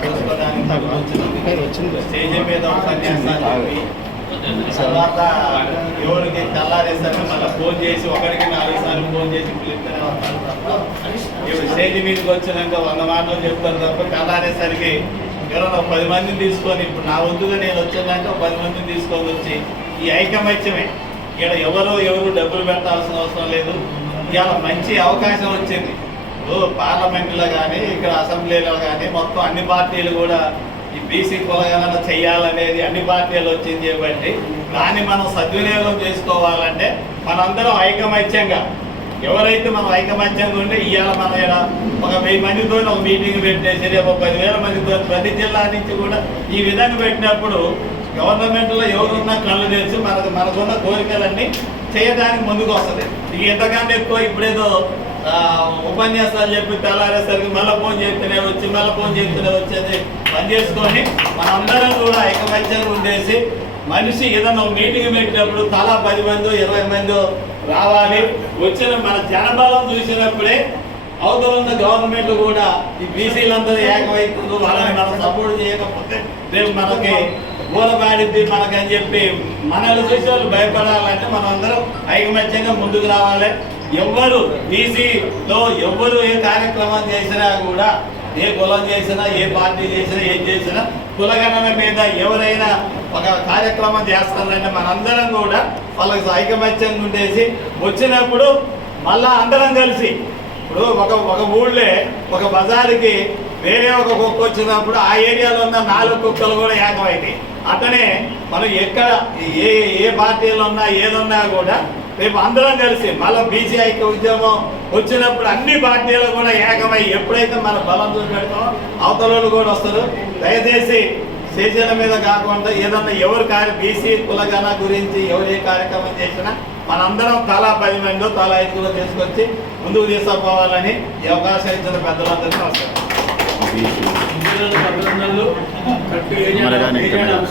ప్రస్తుతానికి స్టేజ్ మీద ఒక సన్యాసాలు తర్వాత ఎవరికి తెల్లారేసరికి మళ్ళీ ఫోన్ చేసి ఒకరికి నాలుగు సార్లు ఫోన్ చేసి పిలుస్తూనే ఉంటారు తప్ప ఇప్పుడు స్టేజ్ మీదకి వచ్చినాక వంద మాటలు చెప్తారు తప్ప తెల్లారేసరికి ఎవరైనా పది మందిని తీసుకొని ఇప్పుడు నా వద్దుగా నేను వచ్చిందంటే పది మందిని తీసుకొని వచ్చి ఈ ఐకమత్యమే. ఇక్కడ ఎవరో ఎవరు డబ్బులు పెట్టాల్సిన అవసరం లేదు. ఇవాళ మంచి అవకాశం వచ్చింది. పార్లమెంట్లో కానీ ఇక్కడ అసెంబ్లీలో కానీ మొత్తం అన్ని పార్టీలు కూడా ఈ బీసీ కులగణన చేయాలనేది అన్ని పార్టీలు వచ్చింది కాబట్టి దాన్ని మనం సద్వినియోగం చేసుకోవాలంటే మనందరం ఐకమత్యంగా ఎవరైతే మనం ఐకమత్యంగా ఉంటే ఇవాళ మనం ఈడ ఒక వెయ్యి మందితో ఒక మీటింగ్ పెట్టేసి రేపు ఒక పదివేల మందితో ప్రతి జిల్లా నుంచి కూడా ఈ విధంగా పెట్టినప్పుడు గవర్నమెంట్లో ఎవరున్నా కళ్ళు తెరిచి మనకు మనకున్న కోరికలన్నీ చేయడానికి ముందుకు వస్తుంది. ఇక ఎంతకంటే ఎక్కువ ఇప్పుడేదో ఉపన్యాసాలు చెప్పి తెల్లారేసరికి మళ్ళీ ఫోన్ చేస్తూనే వచ్చి మళ్ళీ ఫోన్ చేస్తూనే వచ్చేది పని చేసుకొని మనందరం కూడా ఐకమత్యంగా ఉండేసి మనిషి ఏదైనా మీటింగ్ పెట్టినప్పుడు తలా పది మందో ఇరవై మందో రావాలి. వచ్చిన మన జనబలం చూసినప్పుడే అవతల ఉన్న గవర్నమెంట్ కూడా ఈ బీసీలందరూ ఏకమైతుందో వాళ్ళని మనం సపోర్ట్ చేయకపోతే రేపు మనకి ఊరబాడిద్ది మనకని చెప్పి మనల్ని చూసి వాళ్ళు భయపడాలంటే మనం అందరం ఐకమత్యంగా ముందుకు రావాలి. ఎవ్వరు బీసీలో ఎవ్వరు ఏ కార్యక్రమం చేసినా కూడా ఏ కులం చేసినా ఏ పార్టీ చేసినా ఏం చేసినా కులగణన మీద ఎవరైనా ఒక కార్యక్రమం చేస్తారంటే మనందరం కూడా వాళ్ళకి ఐకమత్యంగా ఉండేసి వచ్చినప్పుడు మళ్ళా అందరం కలిసి ఇప్పుడు ఒక ఒక ఊళ్ళే ఒక బజారుకి వేరే ఒక కుక్క వచ్చినప్పుడు ఆ ఏరియాలో ఉన్న నాలుగు కుక్కలు కూడా ఏకమైతాయి. అతనే మనం ఎక్కడ ఏ ఏ పార్టీలో ఉన్నా ఏదున్నా కూడా రేపు అందరం కలిసి మళ్ళీ బీసీ ఉద్యమం వచ్చినప్పుడు అన్ని పార్టీలు కూడా ఏకమై ఎప్పుడైతే మన బలం చూపెడతామో అవతలలో కూడా వస్తారు. దయచేసి స్టేషన్ల మీద కాకుండా ఏదన్నా ఎవరు కార్య బీసీ కులగణ గురించి ఎవరు ఏ కార్యక్రమం చేసినా మనందరం తలా పది మందిలో తలా ఐదుగులో తీసుకొచ్చి ముందుకు తీసుకుపోవాలని ఈ అవకాశం ఇచ్చిన పెద్దలందరికీ నమస్కారం. మరి